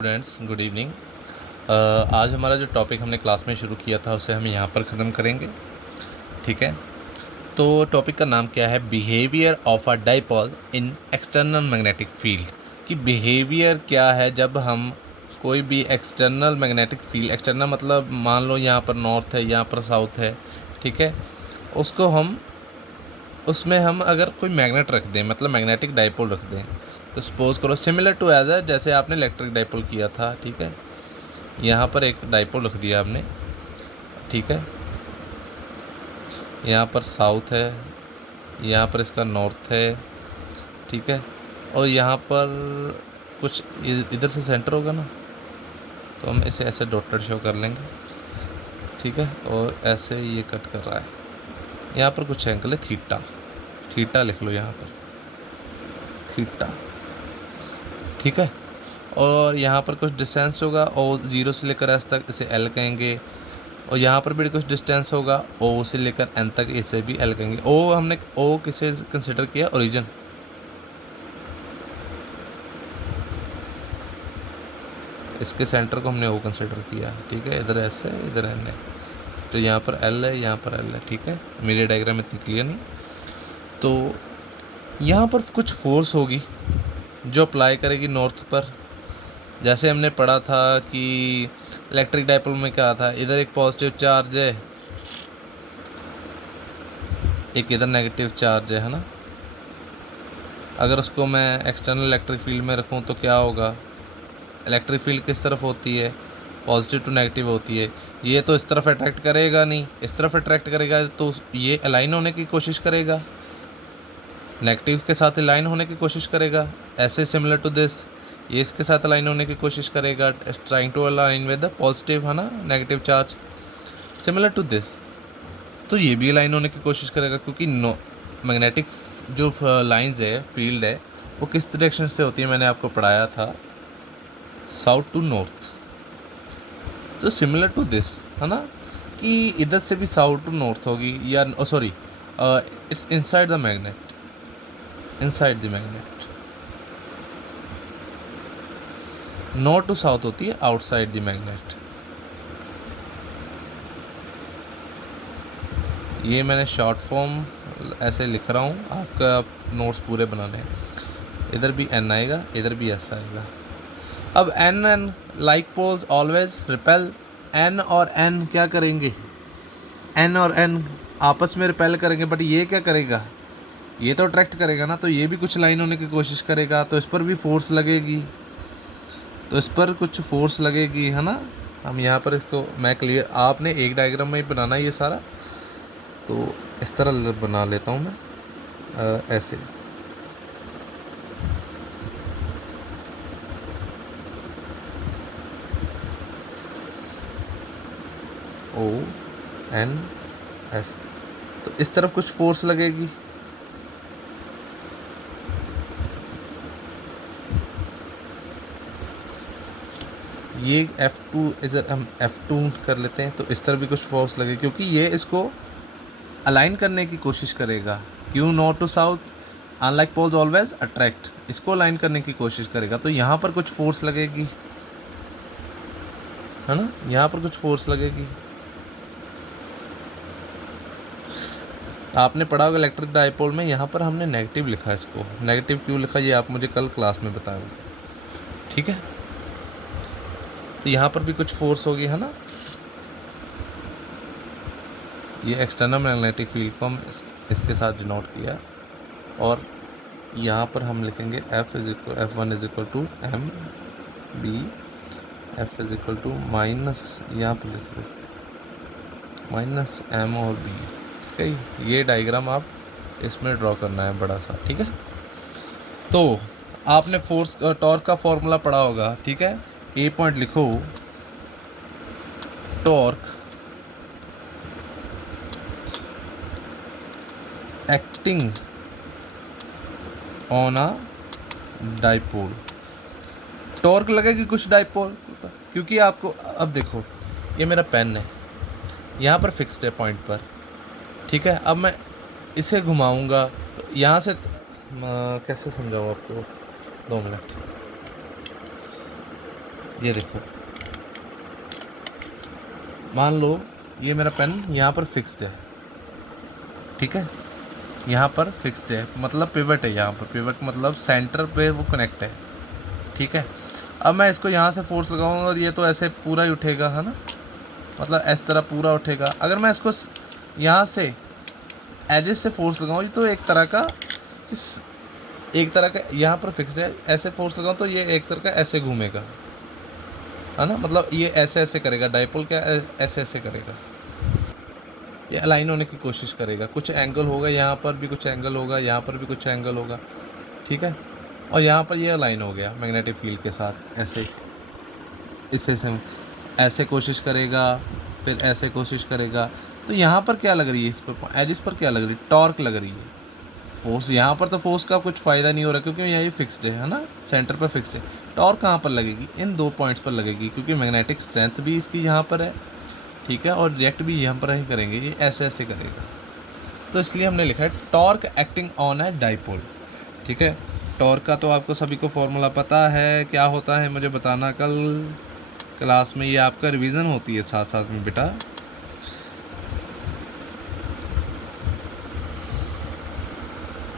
Students good evening. आज हमारा जो टॉपिक हमने क्लास में शुरू किया था उसे हम यहाँ पर ख़त्म करेंगे। ठीक है, तो टॉपिक का नाम क्या है? Behaviour of a dipole in external magnetic field. कि बिहेवियर क्या है जब हम कोई भी एक्सटर्नल मैग्नेटिक फील्ड, एक्सटर्नल मतलब मान लो यहाँ पर नॉर्थ है, यहाँ पर साउथ है, ठीक है, उसको हम उसमें हम अगर कोई मैग्नेट रख दें, मतलब मैग्नेटिक डाइपोल रख दें, तो सपोज करो सिमिलर टू एज जैसे आपने इलेक्ट्रिक डाइपोल किया था। ठीक है, यहाँ पर एक डाइपोल रख दिया आपने, ठीक है, यहाँ पर साउथ है, यहाँ पर इसका नॉर्थ है, ठीक है, और यहाँ पर कुछ इधर से सेंटर होगा ना, तो हम इसे ऐसे डॉटेड शो कर लेंगे, ठीक है, और ऐसे ये कट कर रहा है। यहाँ पर कुछ एंगल है थीटा, थीटा लिख लो यहाँ पर, थीटा, ठीक है, और यहाँ पर कुछ डिस्टेंस होगा और 0 से लेकर एस तक, इसे एल कहेंगे, और यहाँ पर भी कुछ डिस्टेंस होगा ओ से लेकर एन तक, इसे भी एल कहेंगे। ओ हमने ओ किसे कंसिडर किया? ओरिजिन। इसके सेंटर को हमने ओ कंसिडर किया, ठीक है, इधर एस है, इधर एन है, तो यहाँ पर एल है, यहाँ पर एल है, ठीक है। मेरी डायग्राम इतनी क्लियर नहीं, तो यहाँ पर कुछ फोर्स होगी जो अप्लाई करेगी नॉर्थ पर। जैसे हमने पढ़ा था कि इलेक्ट्रिक डाइपोल में क्या था, इधर एक पॉजिटिव चार्ज है, एक इधर नेगेटिव चार्ज है ना। अगर उसको मैं एक्सटर्नल इलेक्ट्रिक फील्ड में रखूं तो क्या होगा? इलेक्ट्रिक फील्ड किस तरफ होती है? पॉजिटिव टू नेगेटिव होती है। ये तो इस तरफ अट्रैक्ट करेगा नहीं, इस तरफ अट्रैक्ट करेगा, तो ये अलाइन होने की कोशिश करेगा, नेगेटिव के साथ अलाइन होने की कोशिश करेगा। ऐसे सिमिलर टू दिस, ये इसके साथ अलाइन होने की कोशिश करेगा, trying to align with the positive, है ना, negative charge. Similar to this, तो ये भी अलाइन होने की कोशिश करेगा, क्योंकि मैग्नेटिक जो लाइंस है, फील्ड है, वो किस डायरेक्शन से होती है, मैंने आपको पढ़ाया था, साउथ टू नॉर्थ। तो सिमिलर टू दिस, है ना, कि इधर से भी साउथ टू नॉर्थ होगी, या sorry, it's inside the magnet, inside the magnet, north to south होती है आउटसाइड द मैग्नेट। ये मैंने शॉर्ट फॉर्म ऐसे लिख रहा हूँ, आपका नोट्स पूरे बनाने हैं। इधर भी एन आएगा, इधर भी एस आएगा। अब N N like poles always repel, N और एन क्या करेंगे? एन और एन आपस में रिपेल करेंगे, बट ये क्या करेगा? ये तो अट्रैक्ट करेगा ना, तो ये भी कुछ लाइन होने की कोशिश करेगा, तो इस पर भी फोर्स लगेगी, तो इस पर कुछ फोर्स लगेगी, है ना। हम यहाँ पर इसको मैं क्लियर, आपने एक डायग्राम में ही बनाना है ये सारा, तो इस तरह बना लेता हूँ मैं, ऐसे। ओ एन एस, तो इस तरफ कुछ फोर्स लगेगी, ये F2 इधर हम F2 कर लेते हैं, तो इस तरफ भी कुछ फोर्स लगेगी, क्योंकि ये इसको अलाइन करने की कोशिश करेगा। क्यों? North to south, unlike poles always attract, इसको अलाइन करने की कोशिश करेगा, तो यहाँ पर कुछ फोर्स लगेगी, है ना, यहाँ पर कुछ फोर्स लगेगी। आपने पढ़ा होगा इलेक्ट्रिक डाइपोल में, यहाँ पर हमने नेगेटिव लिखा है, इसको नेगेटिव क्यों लिखा ये आप मुझे कल क्लास में बताओगे, ठीक है। तो यहाँ पर भी कुछ फोर्स होगी, है ना। ये एक्सटर्नल मैग्नेटिक फील्ड को हम इसके साथ डिनोट किया, और यहाँ पर हम लिखेंगे F1 is equal to M B, F is equal to minus, यहाँ पर लिख लो माइनस एम और बी, ठीक है। ये डायग्राम आप इसमें ड्रॉ करना है बड़ा सा, ठीक है। तो आपने फोर्स टॉर्क का फॉर्मूला पढ़ा होगा, ठीक है। ए पॉइंट लिखो, torque acting on a dipole, torque लगेगी कुछ डाइपोल, क्योंकि आपको अब देखो, ये मेरा पेन है, यहाँ पर फिक्स्ड है पॉइंट पर, ठीक है। अब मैं इसे घुमाऊंगा, तो यहाँ से कैसे समझाऊँ आपको, 2 मिनट। ये देखो, मान लो ये मेरा पेन यहाँ पर फिक्स्ड है, ठीक है, यहाँ पर फिक्स्ड है, मतलब पिवट है, यहाँ पर पिवट मतलब सेंटर पे वो कनेक्ट है, ठीक है। अब मैं इसको यहाँ से फोर्स लगाऊंगा और ये तो ऐसे पूरा ही उठेगा, है ना, मतलब इस तरह पूरा उठेगा। अगर मैं इसको यहाँ से एजेस से फोर्स लगाऊँ तो एक तरह का यहाँ पर फिक्स्ड है, ऐसे फोर्स लगाऊँ तो ये एक तरह का ऐसे घूमेगा, है ना, मतलब ये ऐसे ऐसे करेगा, डाइपोल क्या ऐसे ऐसे करेगा, ये अलाइन होने की कोशिश करेगा, कुछ एंगल होगा, यहाँ पर भी कुछ एंगल होगा, यहाँ पर भी कुछ एंगल होगा, ठीक है। और यहाँ पर ये अलाइन हो गया मैग्नेटिक फील्ड के साथ, ऐसे इससे से ऐसे कोशिश करेगा, फिर ऐसे कोशिश करेगा। तो यहाँ पर क्या लग रही है, इस पर एजिस पर क्या लग रही है, टॉर्क लग रही है, फोर्स यहाँ पर तो फोर्स का कुछ फ़ायदा नहीं हो रहा क्योंकि यही फिक्स्ड है ना, सेंटर पर फिक्स्ड है। टॉर्क कहाँ पर लगेगी, इन दो पॉइंट्स पर लगेगी, क्योंकि मैग्नेटिक स्ट्रेंथ भी इसकी यहाँ पर है, ठीक है, और रिएक्ट भी यहाँ पर ही करेंगे, ये ऐसे ऐसे करेगा। तो इसलिए हमने लिखा है torque acting on a dipole, ठीक है। टॉर्क का तो आपको सभी को फॉर्मूला पता है, क्या होता है मुझे बताना, कल क्लास में ये आपका रिवीजन होती है साथ साथ में बेटा।